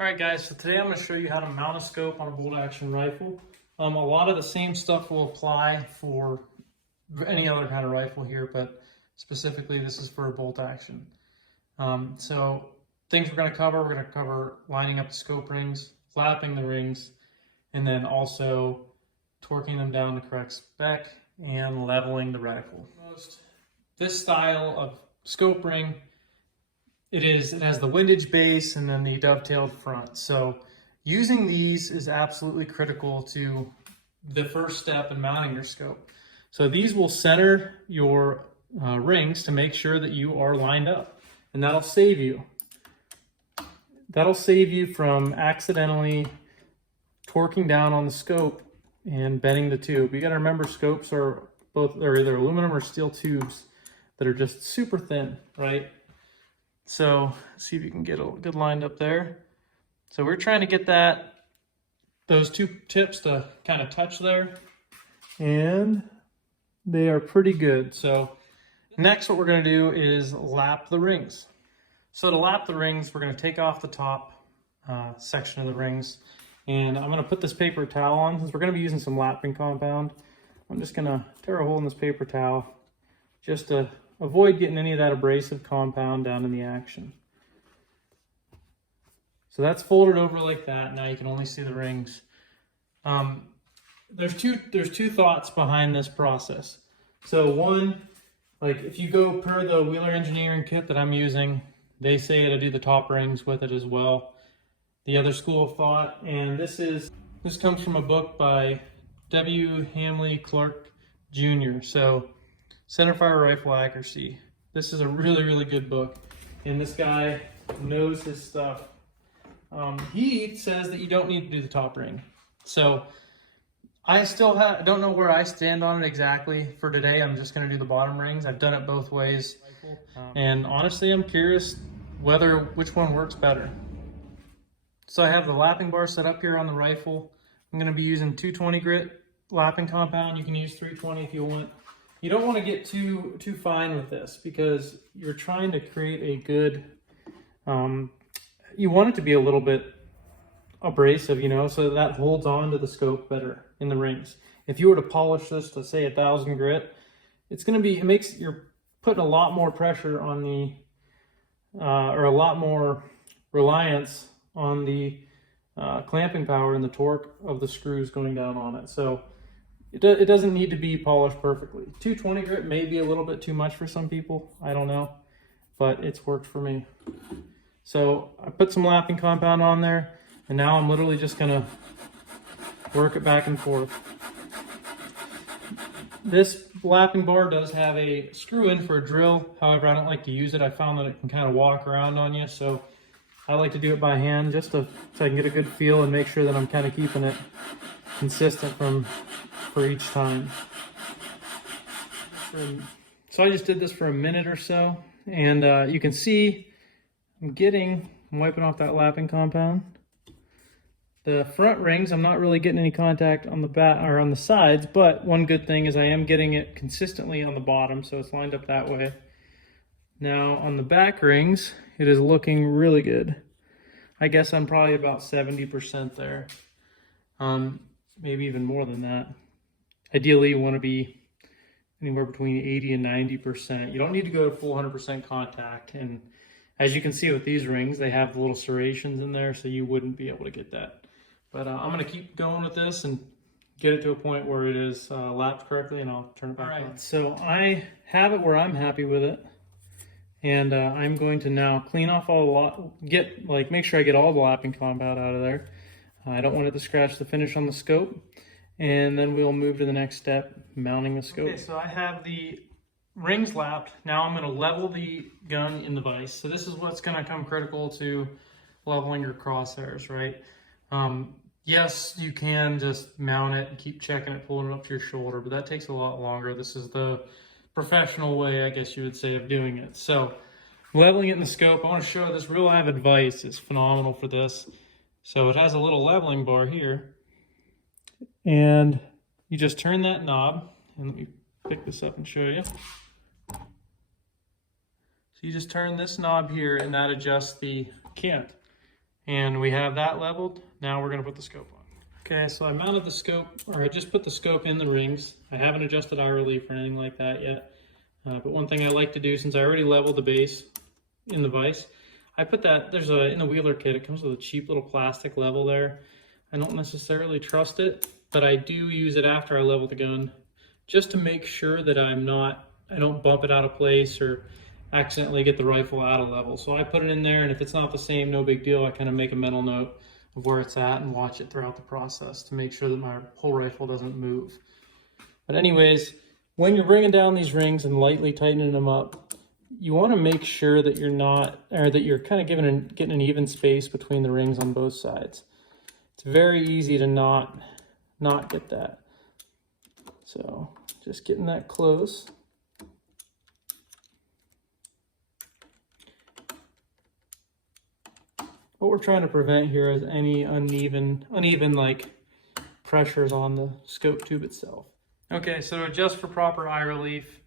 Alright guys, so today I'm going to show you how to mount a scope on a bolt action rifle. A lot of the same stuff will apply for any other kind of rifle here, but specifically this is for a bolt action. So things we're going to cover lining up the scope rings, flapping the rings, and then also torquing them down to correct spec and leveling the reticle. This style of scope ring, it has the windage base and then the dovetailed front. So using these is absolutely critical to the first step in mounting your scope. So these will center your rings to make sure that you are lined up, and that'll save you. That'll save you from accidentally torquing down on the scope and bending the tube. You got to remember, scopes are either aluminum or steel tubes that are just super thin, right? So see if you can get a good lined up there. So we're trying to get those two tips to kind of touch there, and they are pretty good. So next what we're going to do is lap the rings. So to lap the rings, we're going to take off the top section of the rings, and I'm going to put this paper towel on since we're going to be using some lapping compound. I'm just going to tear a hole in this paper towel just to avoid getting any of that abrasive compound down in the action. So that's folded over like that. Now you can only see the rings. There's two thoughts behind this process. So one, like if you go per the Wheeler Engineering kit that I'm using, they say to do the top rings with it as well. The other school of thought, and this comes from a book by W. Hamley Clark Jr. So Centerfire Rifle Accuracy. This is a really, really good book, and this guy knows his stuff. He says that you don't need to do the top ring. So I don't know where I stand on it exactly for today. I'm just going to do the bottom rings. I've done it both ways, and honestly, I'm curious which one works better. So I have the lapping bar set up here on the rifle. I'm going to be using 220 grit lapping compound. You can use 320 if you want. You don't want to get too fine with this because you're trying to create a good, you want it to be a little bit abrasive, so that holds on to the scope better in the rings. If you were to polish this to say 1000 grit, you're putting a lot more pressure on the, or a lot more reliance on the clamping power and the torque of the screws going down on it. So it doesn't need to be polished perfectly. 220 grit may be a little bit too much for some people. I don't know, but it's worked for me. So I put some lapping compound on there, and now I'm literally just gonna work it back and forth. This lapping bar does have a screw in for a drill. However, I don't like to use it. I found that it can kind of walk around on you, so I like to do it by hand just so I can get a good feel and make sure that I'm kind of keeping it consistent for each time. So I just did this for a minute or so, and you can see I'm wiping off that lapping compound. The front rings, I'm not really getting any contact on the back or on the sides, but one good thing is I am getting it consistently on the bottom, so it's lined up that way. Now on the back rings, it is looking really good. I guess I'm probably about 70% there. Maybe even more than that. Ideally, you want to be anywhere between 80 and 90%. You don't need to go to full 100% contact. And as you can see with these rings, they have little serrations in there, so you wouldn't be able to get that. But I'm going to keep going with this and get it to a point where it is lapped correctly, and I'll turn it back on. So I have it where I'm happy with it. And I'm going to now clean off make sure I get all the lapping compound out of there. I don't want it to scratch the finish on the scope. And then we'll move to the next step, mounting the scope. Okay, so I have the rings lapped. Now I'm going to level the gun in the vise. So this is what's going to come critical to leveling your crosshairs, right? Yes, you can just mount it and keep checking it, pulling it up to your shoulder, but that takes a lot longer. This is the professional way, I guess you would say, of doing it. So leveling it in the scope, I want to show this Real Avid vise is phenomenal for this. So it has a little leveling bar here, and you just turn that knob, and let me pick this up and show you. So you just turn this knob here, and that adjusts the cant. And we have that leveled. Now we're gonna put the scope on. Okay, so I mounted the scope, or I just put the scope in the rings. I haven't adjusted eye relief or anything like that yet. But one thing I like to do, since I already leveled the base in the vise, I put that, in the Wheeler kit, it comes with a cheap little plastic level there. I don't necessarily trust it, but I do use it after I level the gun, just to make sure that I don't bump it out of place or accidentally get the rifle out of level. So I put it in there, and if it's not the same, no big deal. I kind of make a mental note of where it's at and watch it throughout the process to make sure that my whole rifle doesn't move. But anyways, when you're bringing down these rings and lightly tightening them up, you want to make sure that you're kind of getting an even space between the rings on both sides. It's very easy to not get that. So just getting that close. What we're trying to prevent here is any uneven like pressures on the scope tube itself. Okay, so to adjust for proper eye relief,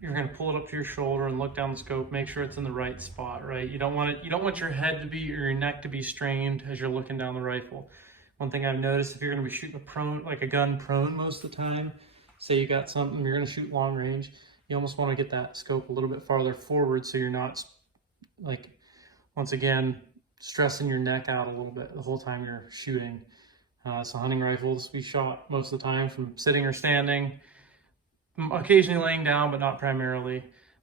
you're going to pull it up to your shoulder and look down the scope, make sure it's in the right spot, right? You don't want your head to be, or your neck to be strained as you're looking down the rifle. One thing I've noticed, if you're going to be shooting a gun prone most of the time, say you got something, you're going to shoot long range, you almost want to get that scope a little bit farther forward so you're not, like, once again, stressing your neck out a little bit the whole time you're shooting. So hunting rifles, we shot most of the time from sitting or standing, occasionally laying down, but not primarily.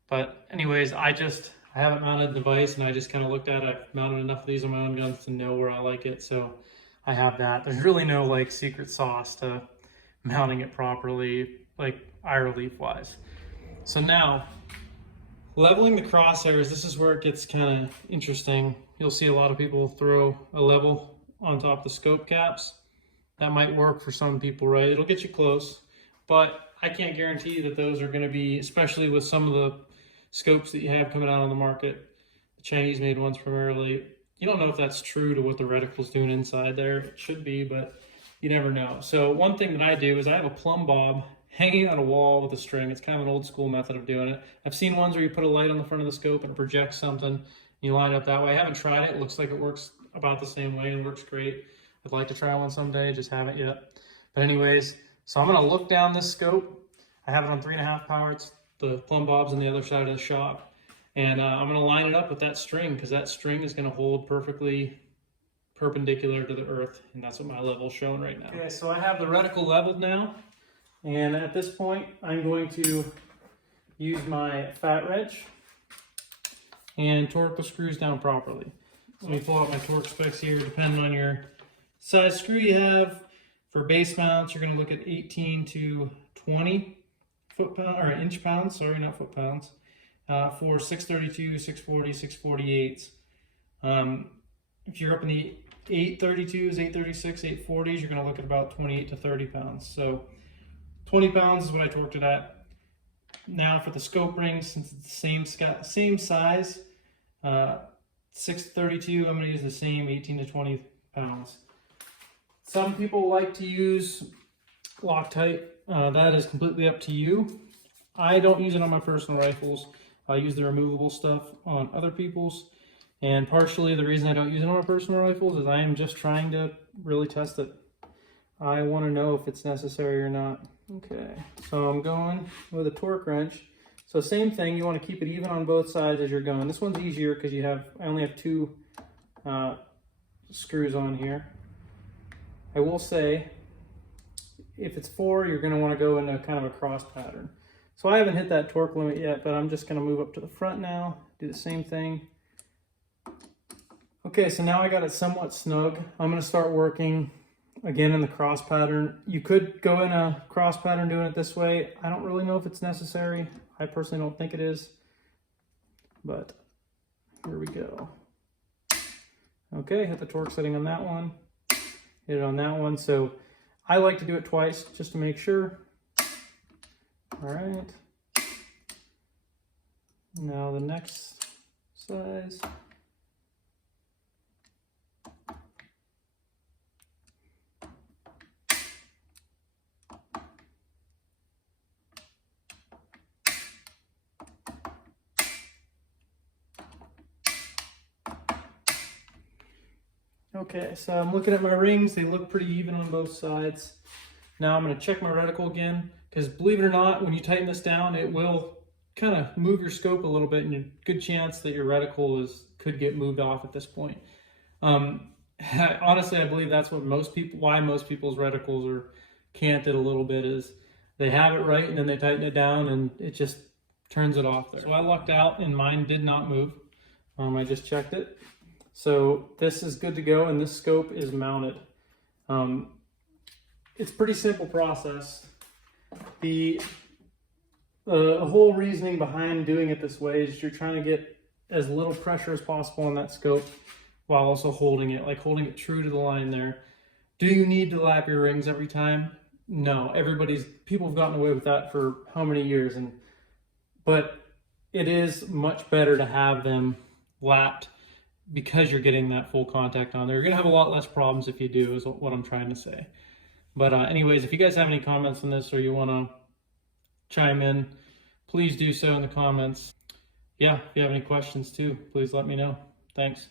But anyways, I haven't mounted the device, and I just kind of looked at it. I've mounted enough of these on my own guns to know where I like it, so I have that. There's really no like secret sauce to mounting it properly, like eye relief wise. So now, leveling the crosshairs, this is where it gets kind of interesting. You'll see a lot of people throw a level on top of the scope caps. That might work for some people, right? It'll get you close, but I can't guarantee that those are going to be, especially with some of the scopes that you have coming out on the market, the Chinese made ones primarily. You don't know if that's true to what the reticle's doing inside there. It should be, but you never know. So one thing that I do is I have a plumb bob hanging on a wall with a string. It's kind of an old school method of doing it. I've seen ones where you put a light on the front of the scope and it projects something, and you line it up that way. I haven't tried it. It looks like it works about the same way and works great. I'd like to try one someday, just haven't yet. But anyways, so I'm gonna look down this scope. I have it on 3.5 power. It's the plumb bob's on the other side of the shop. And I'm gonna line it up with that string, because that string is gonna hold perfectly perpendicular to the earth. And that's what my level's showing right now. Okay, so I have the reticle leveled now. And at this point, I'm going to use my fat wrench and torque the screws down properly. Let me pull out my torque specs here. Depending on your size screw you have, for base mounts, you're going to look at 18 to 20 foot-pound, or inch-pounds, sorry, not foot-pounds. For 632, 640, 648s. If you're up in the 832s, 836, 840s, you're going to look at about 28 to 30 pounds. So 20 pounds is what I torqued it at. Now for the scope rings, since it's the same size, 632, I'm going to use the same 18 to 20 pounds. Some people like to use Loctite. That is completely up to you. I don't use it on my personal rifles. I use the removable stuff on other people's. And partially the reason I don't use it on my personal rifles is I am just trying to really test it. I want to know if it's necessary or not. Okay, so I'm going with a torque wrench. So same thing, you want to keep it even on both sides as you're going. This one's easier because I only have 2 screws on here. I will say, if it's 4, you're going to want to go into kind of a cross pattern. So I haven't hit that torque limit yet, but I'm just going to move up to the front now, do the same thing. Okay, so now I got it somewhat snug. I'm going to start working again in the cross pattern. You could go in a cross pattern doing it this way. I don't really know if it's necessary. I personally don't think it is, but here we go. Okay, hit the torque setting on that one, hit it on that one. So I like to do it twice just to make sure. All right. Now the next size. Okay, so I'm looking at my rings. They look pretty even on both sides. Now I'm going to check my reticle again, because believe it or not, when you tighten this down, it will kind of move your scope a little bit, and a good chance that your reticle could get moved off at this point. Honestly, I believe that's what why most people's reticles are canted a little bit, is they have it right and then they tighten it down and it just turns it off there. So I lucked out and mine did not move. I just checked it. So this is good to go, and this scope is mounted. It's a pretty simple process. The whole reasoning behind doing it this way is you're trying to get as little pressure as possible on that scope while also holding it true to the line there. Do you need to lap your rings every time? No. People have gotten away with that for how many years, but it is much better to have them lapped, because you're getting that full contact on there. You're gonna have a lot less problems if you do, is what I'm trying to say. But anyways, if you guys have any comments on this or you wanna chime in, please do so in the comments. Yeah, if you have any questions too, please let me know. Thanks.